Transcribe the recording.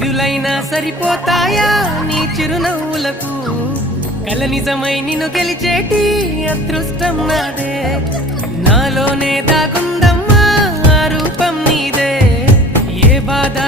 సిరులైనా సరిపోతాయా నీ చిరునవ్వులకు కల నిజమై నిన్ను గెలిచేటి అదృష్టం నాదే నాలోనే దాగుందమ్మా ఆ రూపం నీదే ఏ బాధ